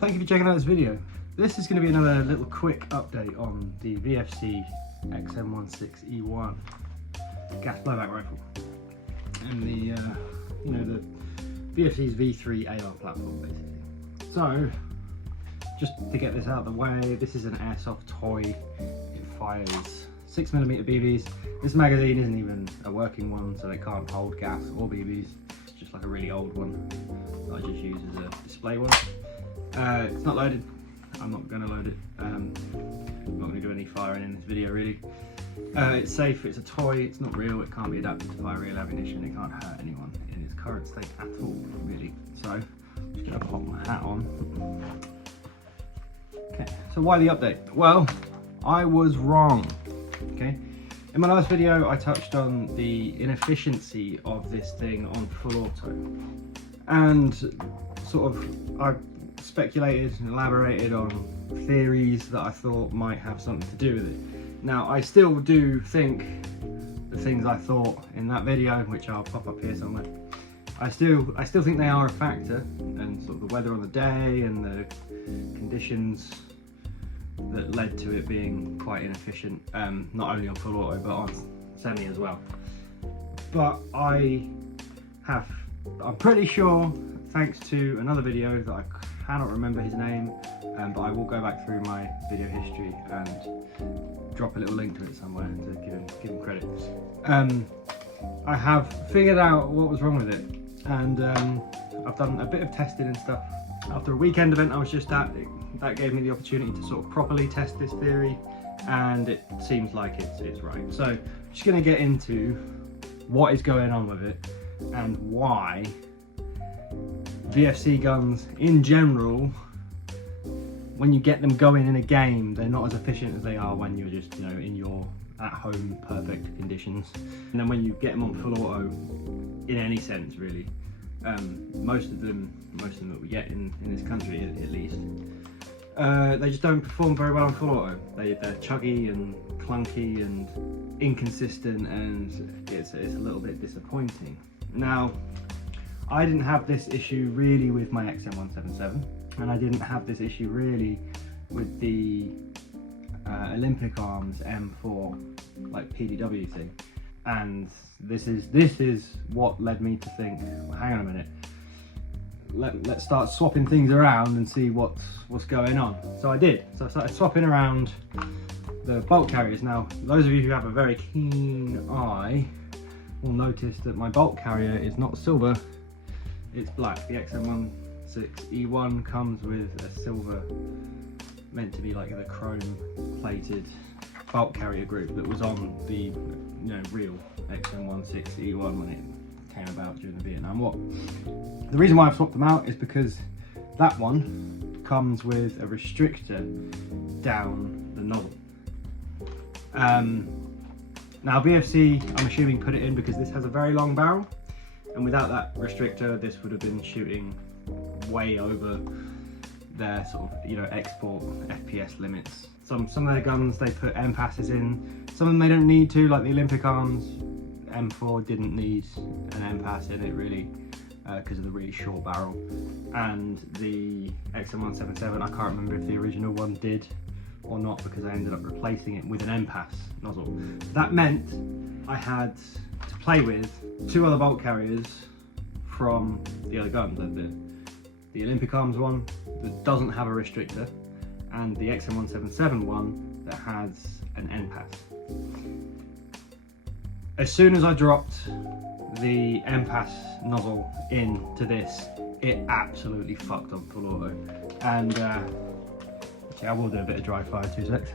Thank you for checking out this video. This is going to be another little quick update on the VFC M16 gas blowback rifle and the the VFC's V3 AR platform basically. So just to get this out of the way, this is an Airsoft toy. It fires 6mm BBs. This magazine isn't even a working one, so they can't hold gas or BBs. It's just like a really old one that I just use as a display one. It's not loaded. I'm not going to load it. I'm not going to do any firing in this video really. It's safe, it's a toy, it's not real, it can't be adapted to fire real ammunition, it can't hurt anyone in its current state at all really. So I'm just going to pop my hat on. Okay, so why the update? Well, I was wrong. Okay, in my last video I touched on the inefficiency of this thing on full auto, and sort of I speculated and elaborated on theories that I thought might have something to do with it. Now I still do think the things I thought in that video, which I'll pop up here somewhere, I still think they are a factor, and sort of the weather on the day and the conditions that led to it being quite inefficient, not only on full auto but on semi as well. But I'm pretty sure, thanks to another video that I cannot remember his name, but I will go back through my video history and drop a little link to it somewhere to give him credit. I have figured out what was wrong with it, and I've done a bit of testing and stuff. After a weekend event I was just at, that gave me the opportunity to sort of properly test this theory, and it seems like it's right. So I'm just going to get into what is going on with it and why VFC guns in general, when you get them going in a game, they're not as efficient as they are when you're just in your at-home perfect conditions. And then when you get them on full auto, in any sense really, most of them that we get in this country at least, they just don't perform very well on full auto. They're chuggy and clunky and inconsistent, and it's a little bit disappointing. Now, I didn't have this issue really with my XM177, and I didn't have this issue really with the Olympic Arms M4 like PDW thing. And this is what led me to think, well, hang on a minute, let's start swapping things around and see what's going on. So I did. So I started swapping around the bolt carriers. Now, those of you who have a very keen eye will notice that my bolt carrier is not silver, it's black. The XM16 comes with a silver, meant to be like the chrome plated bolt carrier group that was on the real XM16 when it came about during the Vietnam War. The reason why I've swapped them out is because that one comes with a restrictor down the nozzle. Now VFC, I'm assuming, put it in because this has a very long barrel, and without that restrictor this would have been shooting way over their sort of export FPS limits. Some of their guns they put M passes in, some of them they don't need to, like the Olympic Arms M4 didn't need an M pass in it really, because of the really short barrel, and the XM177, I can't remember if the original one did or not, because I ended up replacing it with an M pass nozzle. That meant I had to play with two other bolt carriers from the other guns, the Olympic Arms one that doesn't have a restrictor, and the XM177 one that has an N pass. As soon as I dropped the M pass nozzle into this, it absolutely fucked on full auto. And actually, I will do a bit of dry fire, 2 secs.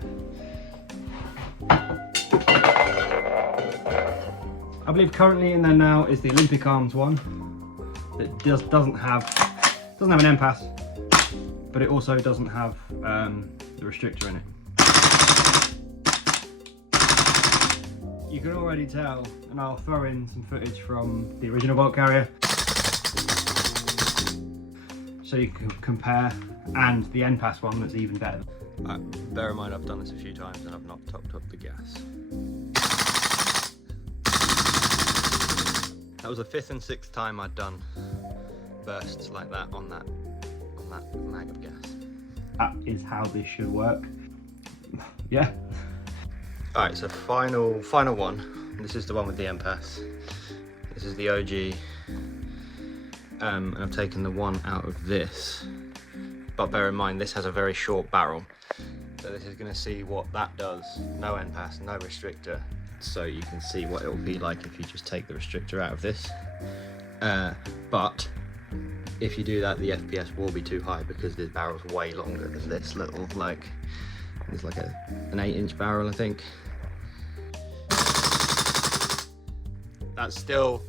I believe currently in there now is the Olympic Arms one that doesn't have an M pass, but it also doesn't have the restrictor in it. You can already tell, and I'll throw in some footage from the original bolt carrier so you can compare, and the N pass one that's even better. Bear in mind I've done this a few times and I've not topped up the gas. That was the 5th and 6th time I'd done bursts like that on that mag of gas. that is how this should work. Yeah. Alright, so final one. This is the one with the M-Pass. This is the OG. And I've taken the one out of this. But bear in mind, this has a very short barrel. So this is going to see what that does. No M-Pass, no restrictor. So you can see what it will be like if you just take the restrictor out of this. But if you do that, the FPS will be too high because this barrel's way longer than this little, like, it's like an 8-inch barrel, I think. That's still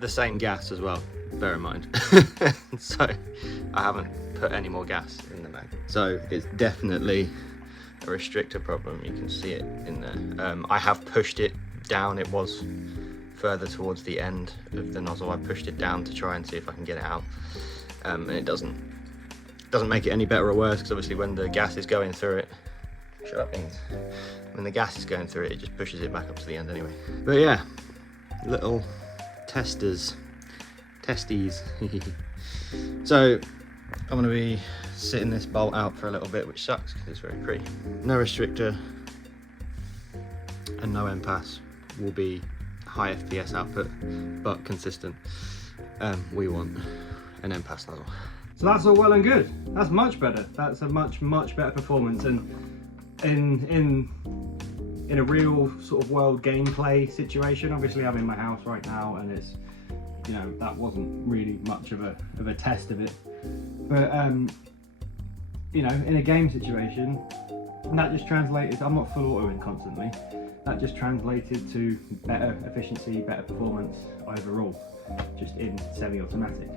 the same gas as well, bear in mind. So I haven't put any more gas in the mag. So it's definitely a restrictor problem. You can see it in there. I have pushed it down. It was further towards the end of the nozzle. I pushed it down to try and see if I can get it out. And it doesn't make it any better or worse, because obviously when the gas is going through it, shut up Beans. When the gas is going through it, it just pushes it back up to the end anyway. But yeah, little testies. So I'm going to be sitting this bolt out for a little bit, which sucks because it's very pretty. No restrictor and no M-Pass will be high FPS output, but consistent. We want an M-Pass nozzle. So that's all well and good. That's much better. That's a much better performance, and in a real sort of world gameplay situation. Obviously I'm in my house right now, and it's, you know, that wasn't really much of a test of it, but you know, in a game situation, that just translated. I'm not full autoing constantly. That just translated to better efficiency, better performance overall, just in semi-automatic.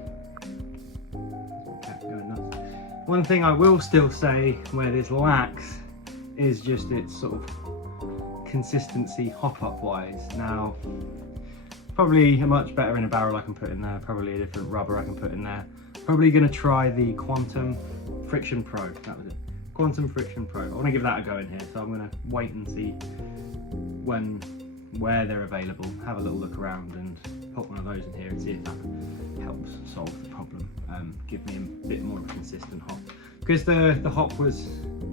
Going nuts. One thing I will still say where this lacks is just its sort of consistency hop-up wise. Now, probably much better in a barrel I can put in there, probably a different rubber I can put in there. Probably going to try the Quantum Friction Pro, that was it. Quantum Friction Pro. I want to give that a go in here, so I'm going to wait and see where they're available, have a little look around and put one of those in here and see if that helps solve the problem. Give me a bit more of a consistent hop, because the hop was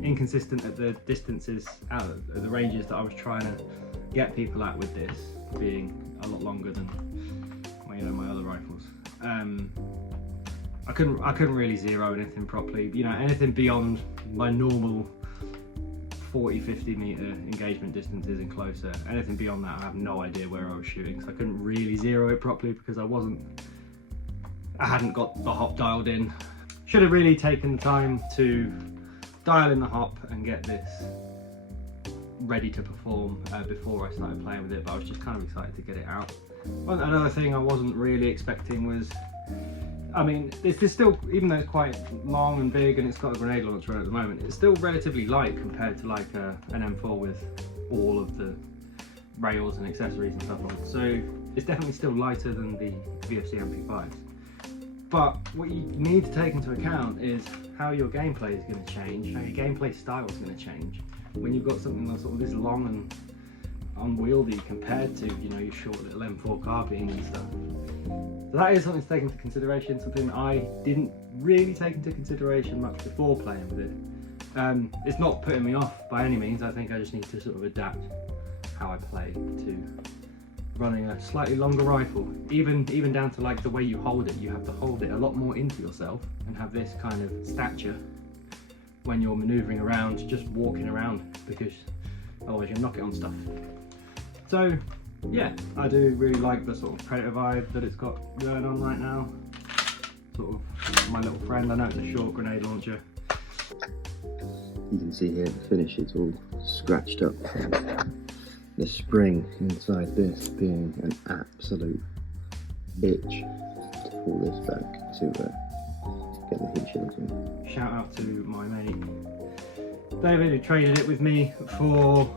inconsistent at the distances, out at the ranges that I was trying to get people at with this, being a lot longer than my other rifles. I couldn't really zero anything properly. You know, anything beyond my normal 40-50 meter engagement distances and closer, anything beyond that I have no idea where I was shooting, so I couldn't really zero it properly because I hadn't got the hop dialed in. Should have really taken the time to dial in the hop and get this ready to perform before I started playing with it, but I was just kind of excited to get it out. Another thing I wasn't really expecting was, I mean, this is still, even though it's quite long and big and it's got a grenade launcher at the moment, it's still relatively light compared to like an M4 with all of the rails and accessories and stuff on. So it's definitely still lighter than the VFC MP5s. But what you need to take into account is how your gameplay is going to change, how your gameplay style is going to change when you've got something that's sort of this long and unwieldy compared to, you know, your short little M4 carbine and stuff. So that is something to take into consideration, something I didn't really take into consideration much before playing with it. It's not putting me off by any means. I think I just need to sort of adapt how I play to running a slightly longer rifle. Even down to like the way you hold it. You have to hold it a lot more into yourself and have this kind of stature when you're manoeuvring around, just walking around, because otherwise you'll knock it on stuff. So yeah, I do really like the sort of Predator vibe that it's got going on right now. Sort of my little friend. I know it's a short grenade launcher. You can see here the finish is all scratched up. The spring inside this being an absolute bitch to pull this back to get the heat shields in. Shout out to my mate David, who traded it with me for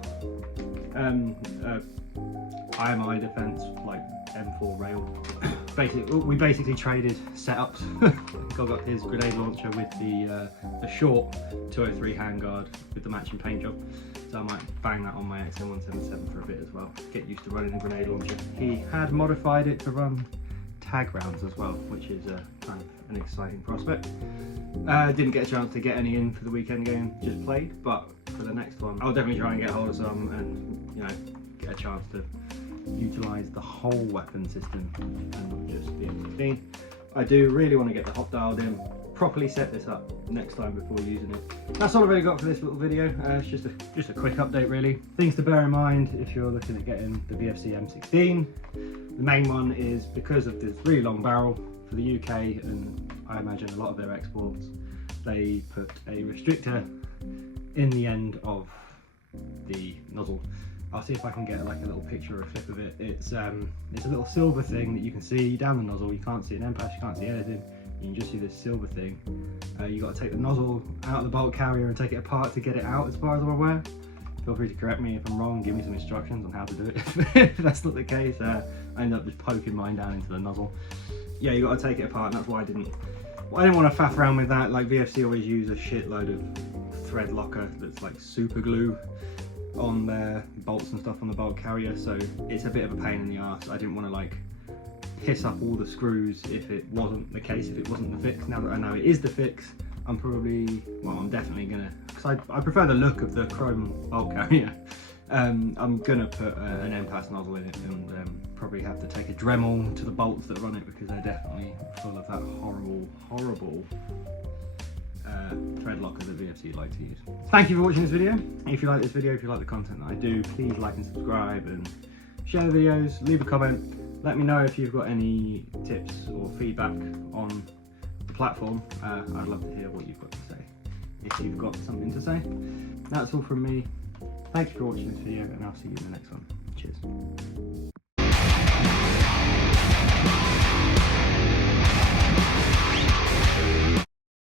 IMI defense, like M4 rail. We basically traded setups. I got his grenade launcher with the short 203 handguard with the matching paint job. So I might bang that on my XM177 for a bit as well. Get used to running a grenade launcher. He had modified it to run tag rounds as well, which is kind of an exciting prospect. Didn't get a chance to get any in for the weekend game, just played, but for the next one I'll definitely try and get hold of some and, you know, get a chance to utilise the whole weapon system and not just the M16. I do really want to get the hop dialed in, properly set this up next time before using it. That's all I've really got for this little video. It's just a quick update really. Things to bear in mind if you're looking at getting the VFC M16. The main one is because of this really long barrel for the UK, and I imagine a lot of their exports, they put a restrictor in the end of the nozzle. I'll see if I can get like a little picture or a clip of it. It's a little silver thing that you can see down the nozzle. You can't see an end pass, you can't see anything. You can just see this silver thing. You got to take the nozzle out of the bolt carrier and take it apart to get it out, as far as I'm aware. Feel free to correct me if I'm wrong, give me some instructions on how to do it if that's not the case. I ended up just poking mine down into the nozzle. Yeah, you got to take it apart, and that's why I didn't want to faff around with that. Like VFC always use a shitload of thread locker that's like super glue on their bolts and stuff on the bolt carrier, so it's a bit of a pain in the arse. I didn't want to like piss up all the screws if it wasn't the case, if it wasn't the fix. Now that I know it is the fix, I'm definitely gonna, because I prefer the look of the chrome bolt carrier. I'm gonna put an M-Pass nozzle in it, and probably have to take a Dremel to the bolts that run it, because they're definitely full of that horrible thread locker that VFC like to use. Thank you for watching this video. If you like this video, if you like the content that I do, please like and subscribe and share the videos, leave a comment. Let me know if you've got any tips or feedback on the platform. I'd love to hear what you've got to say, if you've got something to say. That's all from me. Thank you for watching this video, and I'll see you in the next one. Cheers.